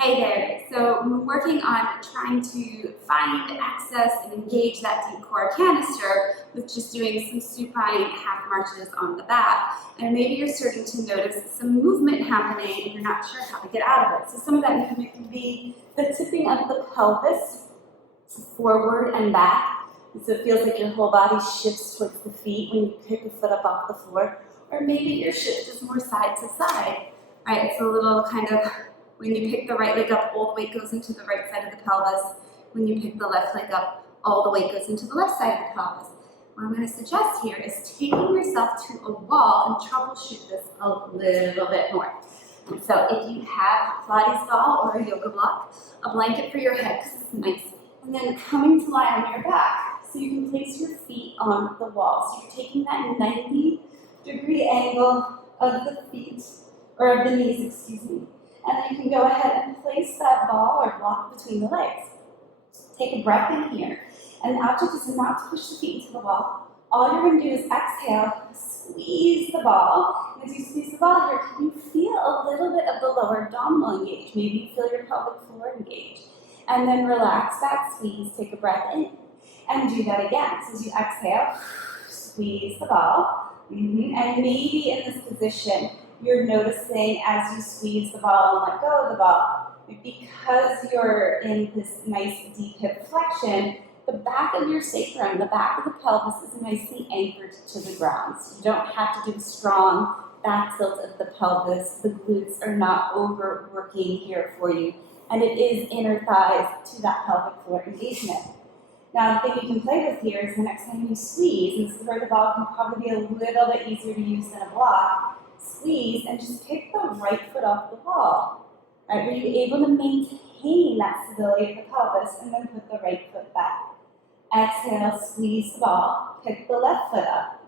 Hey there. So we're working on trying to find, access, and engage that deep core canister with just doing some supine half marches on the back. And maybe you're starting to notice some movement happening and you're not sure how to get out of it. So some of that movement can be the tipping of the pelvis forward and back. And so it feels like your whole body shifts towards the feet when you pick a foot up off the floor. Or maybe your shift is more side to side. Right? It's a little kind of, when you pick the right leg up, all the weight goes into the right side of the pelvis. When you pick the left leg up, all the weight goes into the left side of the pelvis. What I'm going to suggest here is taking yourself to a wall and troubleshoot this a little bit more. And so if you have a Pilates ball or a yoga block, a blanket for your head because it's nice, and then coming to lie on your back so you can place your feet on the wall. So you're taking that 90-degree angle of the feet, or of the knees, excuse me. And then you can go ahead and place that ball or block between the legs. Take a breath in here. And the object is not to push the feet into the wall. All you're going to do is exhale, squeeze the ball. And as you squeeze the ball here, can you feel a little bit of the lower abdominal engage? Maybe you feel your pelvic floor engage. And then relax that squeeze, take a breath in. And do that again. So as you exhale, squeeze the ball. And maybe in this position, you're noticing as you squeeze the ball and let go of the ball, because you're in this nice deep hip flexion, the back of your sacrum, the back of the pelvis is nicely anchored to the ground. So you don't have to do a strong back tilt of the pelvis. The glutes are not overworking here for you. And it is inner thighs to that pelvic floor engagement. Now, the thing you can play with here is the next time you squeeze, and this is where the ball can probably be a little bit easier to use than a block. Squeeze and just pick the right foot off the wall. Right? Were you able to maintain that stability of the pelvis and then put the right foot back? Exhale, squeeze the ball, pick the left foot up.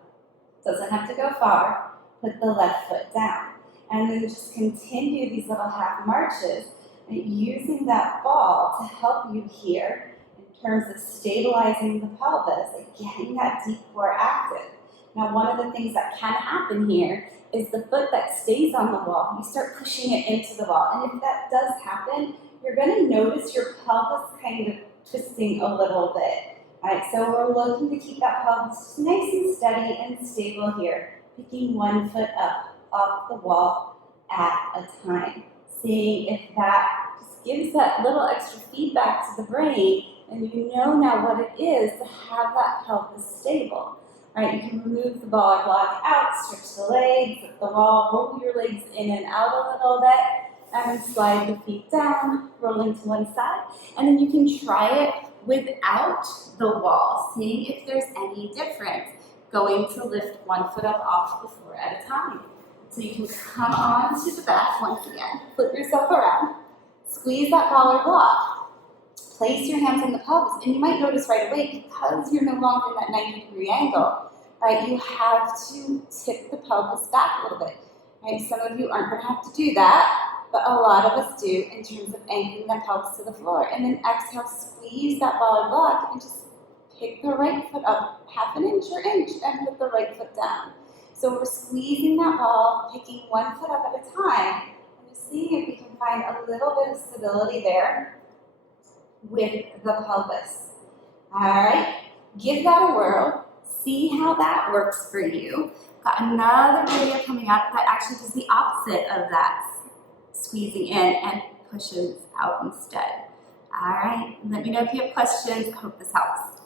Doesn't have to go far. Put the left foot down. And then just continue these little half marches and using that ball to help you here in terms of stabilizing the pelvis and getting that deep core active. Now, one of the things that can happen here is the foot that stays on the wall, you start pushing it into the wall. And if that does happen, you're going to notice your pelvis kind of twisting a little bit. All right, so we're looking to keep that pelvis just nice and steady and stable here, picking one foot up off the wall at a time. Seeing if that just gives that little extra feedback to the brain, and you know now what it is to have that pelvis stable. Right, you can remove the ball or block out, stretch the legs, lift the wall, roll your legs in and out a little bit, and then slide the feet down, rolling to one side. And then you can try it without the wall, seeing if there's any difference. Going to lift one foot up off the floor at a time. So you can come on to the back once again, flip yourself around, squeeze that ball or block. Place your hands on the pelvis, and you might notice right away, because you're no longer in that 90-degree angle, right, you have to tip the pelvis back a little bit, right? Some of you aren't going to have to do that, but a lot of us do in terms of anchoring that pelvis to the floor. And then exhale, squeeze that ball or block, and just pick the right foot up half an inch or inch, and put the right foot down. So we're squeezing that ball, picking one foot up at a time, and just seeing if we can find a little bit of stability there with the pelvis. All right, give that a whirl. See how that works for you. Got another video coming up that actually does the opposite of that, squeezing in and pushes out instead. All right, let me know if you have questions. Hope this helps.